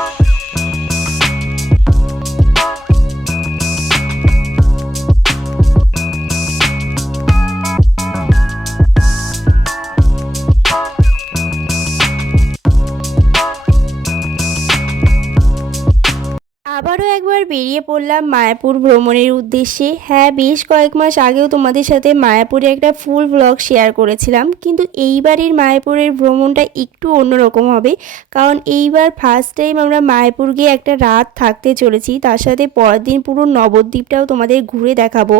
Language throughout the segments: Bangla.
Oh. আবারও একবার বেরিয়ে পড়লাম মায়াপুর ভ্রমণের উদ্দেশ্যে। হ্যাঁ বেশ কয়েক মাস আগেও তোমাদের সাথে মায়াপুরে একটা ফুল ব্লগ শেয়ার করেছিলাম, কিন্তু এইবারের মায়াপুরের ভ্রমণটা একটু অন্যরকম হবে, কারণ এইবার ফার্স্ট টাইম আমরা মায়াপুর গিয়ে একটা রাত থাকতে চলেছি, তার সাথে পরের দিন পুরো নবদ্বীপটাও তোমাদের ঘুরে দেখাবো।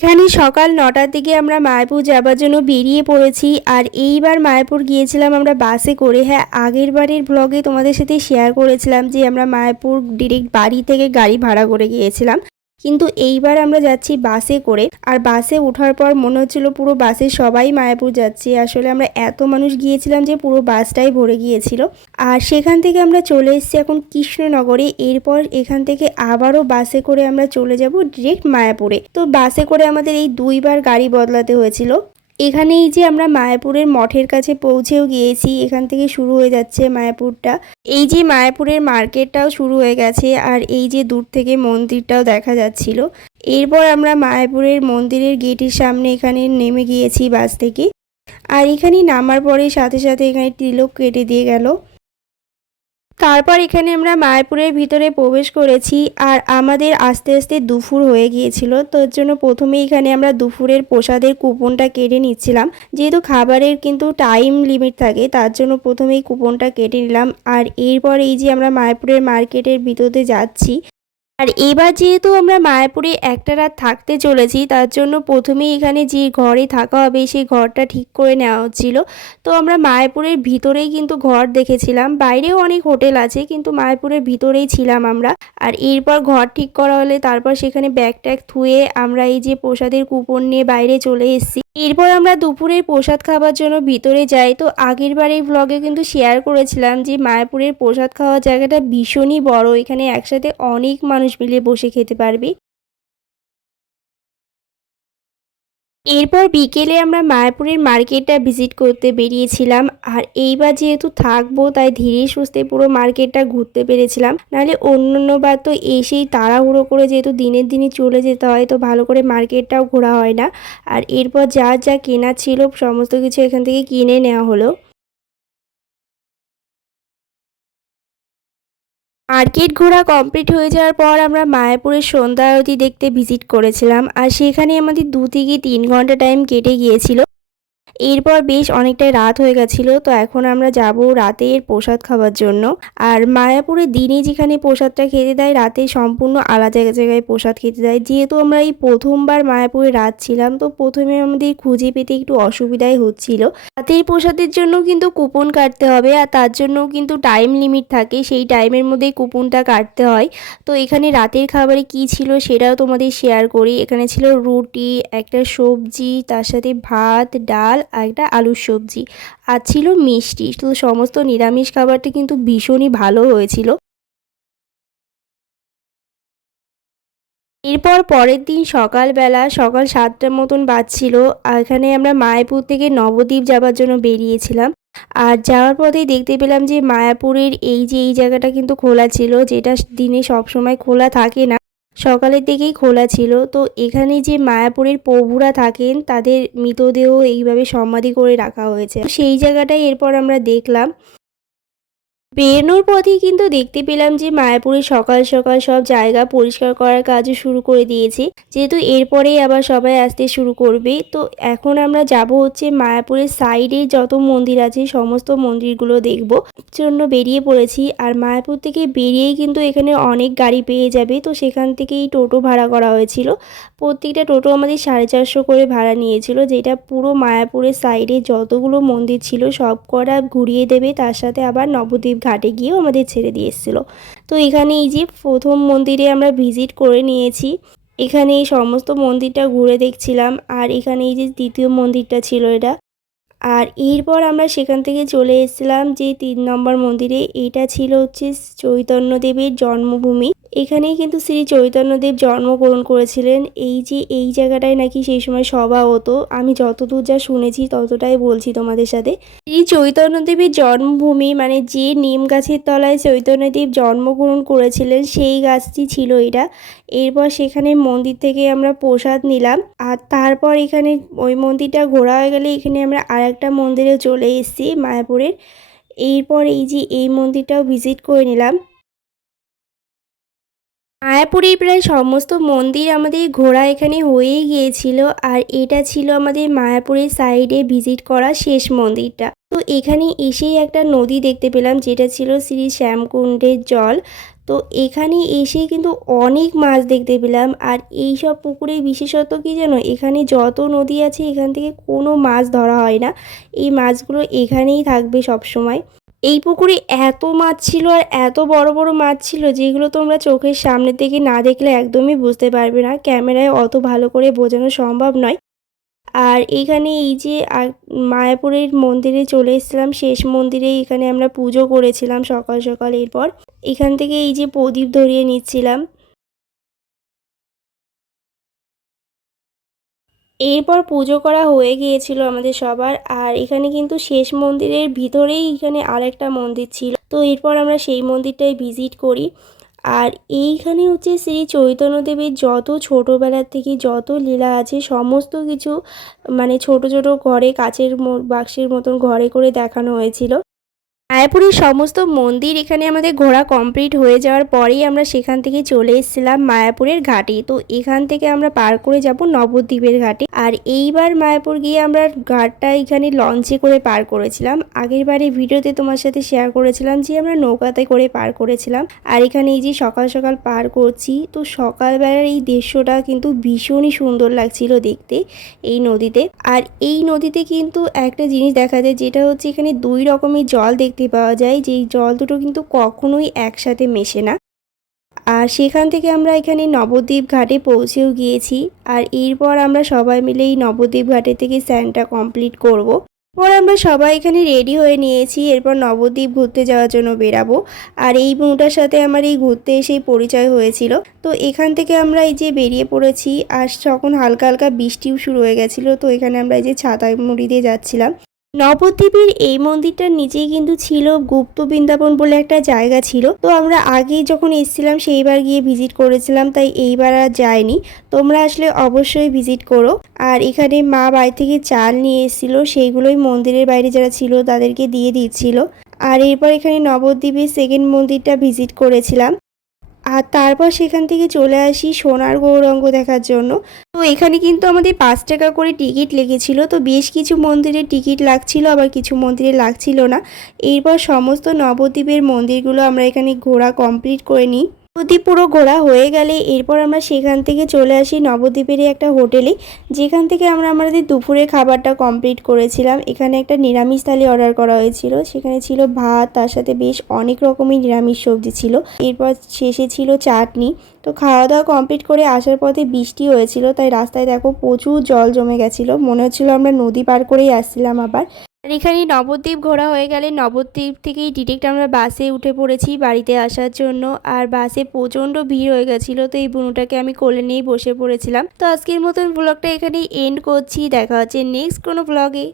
এখানে সকাল নটার দিকে আমরা মায়াপুর যাবার জন্য বেরিয়ে পড়েছি, আর এইবার মায়াপুর গিয়েছিলাম আমরা বাসে করে। হ্যাঁ আগের বারের ব্লগে তোমাদের সাথে শেয়ার করেছিলাম যে আমরা মায়াপুর ডিরেক্ট বাড়ি থেকে গাড়ি ভাড়া করে গিয়েছিলাম। কিন্তু এইবার আমরা যাচ্ছি বাসে করে। আর বাসে ওঠার পর মনে হচ্ছিল পুরো বাসে সবাই মায়াপুর যাচ্ছে। আসলে আমরা এত মানুষ গিয়েছিলাম যে পুরো বাসটাই ভরে গিয়েছিল। আর সেখান থেকে আমরা চলে এসেছি এখন কৃষ্ণনগরে। এরপর এখান থেকে আবারও বাসে করে আমরা চলে যাব ডিরেক্ট মায়াপুরে। তো বাসে করে আমাদের এই দুইবার গাড়ি বদলাতে হয়েছিল। এখানেই যে আমরা মায়াপুরের মঠের কাছে পৌঁছেও গিয়েছি, এখান থেকে শুরু হয়ে যাচ্ছে মায়াপুরটা। এই যে মায়াপুরের মার্কেটটাও শুরু হয়ে গেছে আর এই যে দূর থেকে মন্দিরটাও দেখা যাচ্ছিল। এরপর আমরা মায়াপুরের মন্দিরের গেটের সামনে এখানে নেমে গিয়েছি বাস থেকে। আর এখানে নামার পরে সাথে সাথে এখানে তিলক কেটে দিয়ে গেল। তারপর এখানে আমরা মায়াপুরের ভিতরে প্রবেশ করেছি আর আমাদের আস্তে আস্তে দুপুর হয়ে গিয়েছিল। তোর জন্য প্রথমে এখানে আমরা দুপুরের প্রসাদের কুপনটা কেটে নিচ্ছিলাম। যেহেতু খাবারের কিন্তু টাইম লিমিট থাকে, তার জন্য প্রথমেই কুপনটা কেটে নিলাম। আর এরপর এই যে আমরা মায়াপুরের মার্কেটের ভিতরে যাচ্ছি আর এবার যেহেতু আমরা মায়াপুরে একটা রাত থাকতে চলেছি, তার জন্য প্রথমেই এখানে যে ঘরে থাকা হবে, সেই ঘরটা ঠিক করে নেওয়া হচ্ছিল। তো আমরা মায়াপুরের ভিতরেই কিন্তু ঘর দেখেছিলাম। বাইরেও অনেক হোটেল আছে, কিন্তু মায়াপুরের ভিতরেই ছিলাম আমরা। আর এরপর ঘর ঠিক করা হলে তারপর সেখানে ব্যাগ ট্যাগ থুয়ে আমরা এই যে প্রসাদের কুপন নিয়ে বাইরে চলে এসেছি। এরপর আমরা দুপুরের প্রসাদ খাবার জন্য ভিতরে যাই। তো আগের বার এই ব্লগে কিন্তু শেয়ার করেছিলাম যে মায়াপুরের প্রসাদ খাওয়ার জায়গাটা ভীষণই বড়। এখানে একসাথে অনেক মানুষ মিলে বসে খেতে পারবি। এরপর বিকেলে আমরা মায়াপুরের মার্কেটটা ভিজিট করতে বেরিয়েছিলাম। আর এইবার যেহেতু থাকব, তাই ধীরে সুস্থে পুরো মার্কেটটা ঘুরতে পেরেছিলাম। নাহলে অন্য বার তো এসেই তাড়াহুড়ো করে যেহেতু দিনের দিনই চলে যেতে হয়, তো ভালো করে মার্কেটটাও ঘোরা হয় না। আর এরপর যা যা কেনা ছিল, সমস্ত কিছু এখান থেকে কিনে নেওয়া হলো। মার্কেট ঘোরা কমপ্লিট হয়ে যাওয়ার পর আমরা মায়াপুরের সন্ধ্যা আরতি দেখতে ভিজিট করেছিলাম। আর সেখানে আমাদের দু থেকে তিন ঘণ্টা টাইম কেটে গিয়েছিল। এরপর বেশ অনেকটাই রাত হয়ে গেছিল, তো এখন আমরা যাব রাতের প্রসাদ খাওয়ার জন্য। আর মায়াপুরে দিনে যেখানে প্রসাদটা খেতে দেয়, রাতে সম্পূর্ণ আলাদা জায়গায় প্রসাদ খেতে দেয়। যেহেতু আমরা এই প্রথমবার মায়াপুরে রাত ছিলাম, তো প্রথমে আমাদের খুঁজে পেতে একটু অসুবিধাই হচ্ছিল। রাতের প্রসাদের জন্য কিন্তু কুপন কাটতে হবে, আর তার জন্যও কিন্তু টাইম লিমিট থাকে। সেই টাইমের মধ্যেই কুপনটা কাটতে হয়। তো এখানে রাতের খাবারে কি ছিল সেটাও তোমাদের শেয়ার করি। এখানে ছিল রুটি, একটা সবজি, তার সাথে ভাত, ডাল আর একটা আলুর সবজি। আর ছিল মিষ্টি। তো সমস্ত নিরামিষ খাবারটি কিন্তু ভীষণই ভালো হয়েছিল। এরপর পরের দিন সকালবেলা সকাল সাতটার মতন বাজছিল। এখানে আমরা মায়াপুর থেকে নবদ্বীপ যাবার জন্য বেরিয়েছিলাম। আর যাওয়ার পথেই দেখতে পেলাম যে, মায়াপুরের এই যে, এই জায়গাটা কিন্তু খোলা ছিল, যেটা দিনে সবসময় খোলা থাকে না। সকালের দিকেই খোলা ছিল। তো এখানে যে মায়াপুরের প্রভুরা থাকেন, তাদের মৃতদেহ এইভাবে সমাধি করে রাখা হয়েছে। সেই জায়গাটাই এরপর আমরা দেখলাম। বেরোনোর পথেই কিন্তু দেখতে পেলাম যে মায়াপুরে সকাল সকাল সব জায়গা পরিষ্কার করার কাজও শুরু করে দিয়েছে। যেহেতু এরপরেই আবার সবাই আসতে শুরু করবে, তো এখন আমরা যাব হচ্ছে মায়াপুরের সাইডে যত মন্দির আছে, সমস্ত মন্দিরগুলো দেখব। জন্য বেরিয়ে পড়েছি, আর মায়াপুর থেকে বেরিয়েই কিন্তু এখানে অনেক গাড়ি পেয়ে যাবে, তো সেখান থেকেই টোটো ভাড়া করা হয়েছিল। প্রত্যেকটা টোটো আমাদের সাড়ে চারশো করে ভাড়া নিয়েছিল, যেটা পুরো মায়াপুরের সাইডে যতগুলো মন্দির ছিল সব কটা ঘুরিয়ে দেবে, তার সাথে আবার নবদ্বীপ ঘাটে গিয়েও আমাদের ছেড়ে দিয়ে এসেছিল। তো এখানে এই যে প্রথম মন্দিরে আমরা ভিজিট করে নিয়েছি, এখানে এই সমস্ত মন্দিরটা ঘুরে দেখছিলাম, আর এখানে এই যে দ্বিতীয় মন্দিরটা ছিল এটা। আর এরপর আমরা সেখান থেকে চলে এসেছিলাম যে তিন নম্বর মন্দিরে, এটা ছিল হচ্ছে চৈতন্যদেবের জন্মভূমি। এখানেই কিন্তু শ্রী চৈতন্যদেব জন্মগ্রহণ করেছিলেন। এই যে, এই জায়গাটায় নাকি সেই সময় সভা হতো। আমি যতদূর যা শুনেছি, ততটাই বলছি তোমাদের সাথে। শ্রী চৈতন্যদেবের জন্মভূমি মানে যে নিম গাছের তলায় চৈতন্যদেব জন্মগ্রহণ করেছিলেন, সেই গাছটি ছিল এটা। এরপর সেখানে মন্দির থেকে আমরা প্রসাদ নিলাম। আর তারপর এখানে ওই মন্দিরটা ঘোরা হয়ে গেলে এখানে আমরা আর একটা মন্দিরে চলে এসেছি, মায়াপুরের। এরপর এই যে, এই মন্দিরটাও ভিজিট করে নিলাম। মায়াপুরের প্রায় সমস্ত মন্দির আমাদের ঘোরা এখানে হয়েই গিয়েছিল আর এটা ছিল আমাদের মায়াপুরের সাইডে ভিজিট করা শেষ মন্দিরটা। তো এখানে এসেই একটা নদী দেখতে পেলাম, যেটা ছিল শ্রী শ্যামকুণ্ডের জল। তো এখানে এসেই কিন্তু অনেক মাছ দেখতে পেলাম আর এই সব পুকুরে বিশেষত কি যেন এখানে যত নদী আছে এখান থেকে কোনো মাছ ধরা হয় না। এই মাছগুলো এখানেই থাকবে সব সময়। এই পুকুরে এত মাছ ছিল আর এত বড় বড় মাছ ছিল যেগুলো তোমরা চোখের সামনে থেকে না দেখলে একদমই বুঝতে পারবে না। ক্যামেরায় অত ভালো করে বোঝানো সম্ভব নয়। আর এখানে এই যে মায়াপুরের মন্দিরে চলে এসেছিলাম। শেষ মন্দিরে এখানে আমরা পুজো করেছিলাম সকাল সকাল এরপর। এখান থেকে এই যে প্রদীপ ধরিয়ে নিচ্ছিলাম। এরপর পুজো করা হয়ে গিয়েছিল আমাদের সবার, আর এখানে কিন্তু শেষ মন্দিরের ভিতরেই এখানে আরেকটা মন্দির ছিল। তো এরপর আমরা সেই মন্দিরটায় ভিজিট করি। আর এইখানে হচ্ছে শ্রী চৈতন্যদেবের যত ছোটোবেলার থেকে যত লীলা আছে, সমস্ত কিছু মানে ছোট ছোট ঘরে কাচের বাক্সের মতন ঘরে করে দেখানো হয়েছিল। মায়াপুরের সমস্ত মন্দির এখানে আমাদের ঘোরা কমপ্লিট হয়ে যাওয়ার পরেই আমরা সেখান থেকে চলে এসেছিলাম মায়াপুরের ঘাটে। তো এখান থেকে আমরা পার করে যাব নবদ্বীপের ঘাটে। আর এইবার মায়াপুর গিয়ে আমরা ঘাটটা এখানে লঞ্চে করে পার করেছিলাম। আগের বারে ভিডিওতে তোমার সাথে শেয়ার করেছিলাম যে আমরা নৌকাতে করে পার করেছিলাম। আর এখানে এই যে সকাল সকাল পার করছি, তো সকালবেলার এই দৃশ্যটা কিন্তু ভীষণই সুন্দর লাগছিল দেখতে এই নদীতে। আর এই নদীতে কিন্তু একটা জিনিস দেখা যায়, যেটা হচ্ছে এখানে দুই রকমের জল দেখতে পাওয়া যায় যে জল দুটো কিন্তু কখনোই একসাথে মেশে না। আর সেখান থেকে আমরা এখানে নবদ্বীপ ঘাটে পৌঁছেও গিয়েছি। আর এরপর আমরা সবাই মিলে এই নবদ্বীপ ঘাটে থেকে স্যানটা কমপ্লিট করব। পর আমরা সবাই এখানে রেডি হয়ে নিয়েছি, এরপর নবদ্বীপ ঘুরতে যাওয়ার জন্য বেরাবো। আর এই বউটার সাথে আমার এই ঘুরতে এসেই পরিচয় হয়েছিল। তো এখান থেকে আমরা এই যে বেরিয়ে পড়েছি, আর তখন হালকা হালকা বৃষ্টিও শুরু হয়ে গেছিল। তো এখানে আমরা এই যে ছাতা মুড়ি দিয়ে যাচ্ছিলাম। নবদ্বীপের এই মন্দিরটার নিচেই কিন্তু ছিল গুপ্ত বৃন্দাবন বলে একটা জায়গা ছিল। তো আমরা আগেই যখন এসেছিলাম সেইবার গিয়ে ভিজিট করেছিলাম, তাই এইবার আর যায়নি তোমরা আসলে অবশ্যই ভিজিট করো। আর এখানে মা বাড়ি থেকে চাল নিয়ে এসেছিল, সেইগুলোই মন্দিরের বাইরে যারা ছিল তাদেরকে দিয়ে দিচ্ছিল। আর এরপর এখানে নবদ্বীপের সেকেন্ড মন্দিরটা ভিজিট করেছিলাম। আর তারপর সেখান থেকে চলে আসি সোনার গৌরঙ্গ দেখার জন্য। তো এখানে কিন্তু আমাদের পাঁচ টাকা করে টিকিট লেগেছিল। তো বেশ কিছু মন্দিরে টিকিট লাগছিল, আবার কিছু মন্দিরে লাগছিল না। এরপর সমস্ত নবদ্বীপের মন্দিরগুলো আমরা এখানে ঘোরা কমপ্লিট করে নিই। নবদ্বীপ পুরো ঘোরা হয়ে গেলে এরপর আমরা সেখান থেকে চলে আসি নবদ্বীপেরই একটা হোটেলে। যেখান থেকে আমরা আমাদের দুপুরে খাবারটা কমপ্লিট করেছিলাম। এখানে একটা নিরামিষ থালি অর্ডার করা হয়েছিল। সেখানে ছিল ভাত, তার সাথে বেশ অনেক রকমের নিরামিষ সবজি ছিল। এরপর শেষে ছিল চাটনি। তো খাওয়া দাওয়া কমপ্লিট করে আসার পথে বৃষ্টি হয়েছিল। তাই রাস্তায় দেখো প্রচুর জল জমে গেছিল। মনে হচ্ছিল আমরা নদী পার করেই আসছিলাম আবার। আর এখানে নবদ্বীপ ঘোরা হয়ে গেলে নবদ্বীপ থেকেই ডিরেক্ট আমরা বাসে উঠে পড়েছি বাড়িতে আসার জন্য। আর বাসে প্রচণ্ড ভিড় হয়ে গেছিল, তো এই বুনুটাকে আমি কোলে নিয়েই বসে পড়েছিলাম। তো আজকের মতন ব্লগটা এখানেই এন্ড করছি, দেখা হচ্ছে নেক্সট কোনো ব্লগে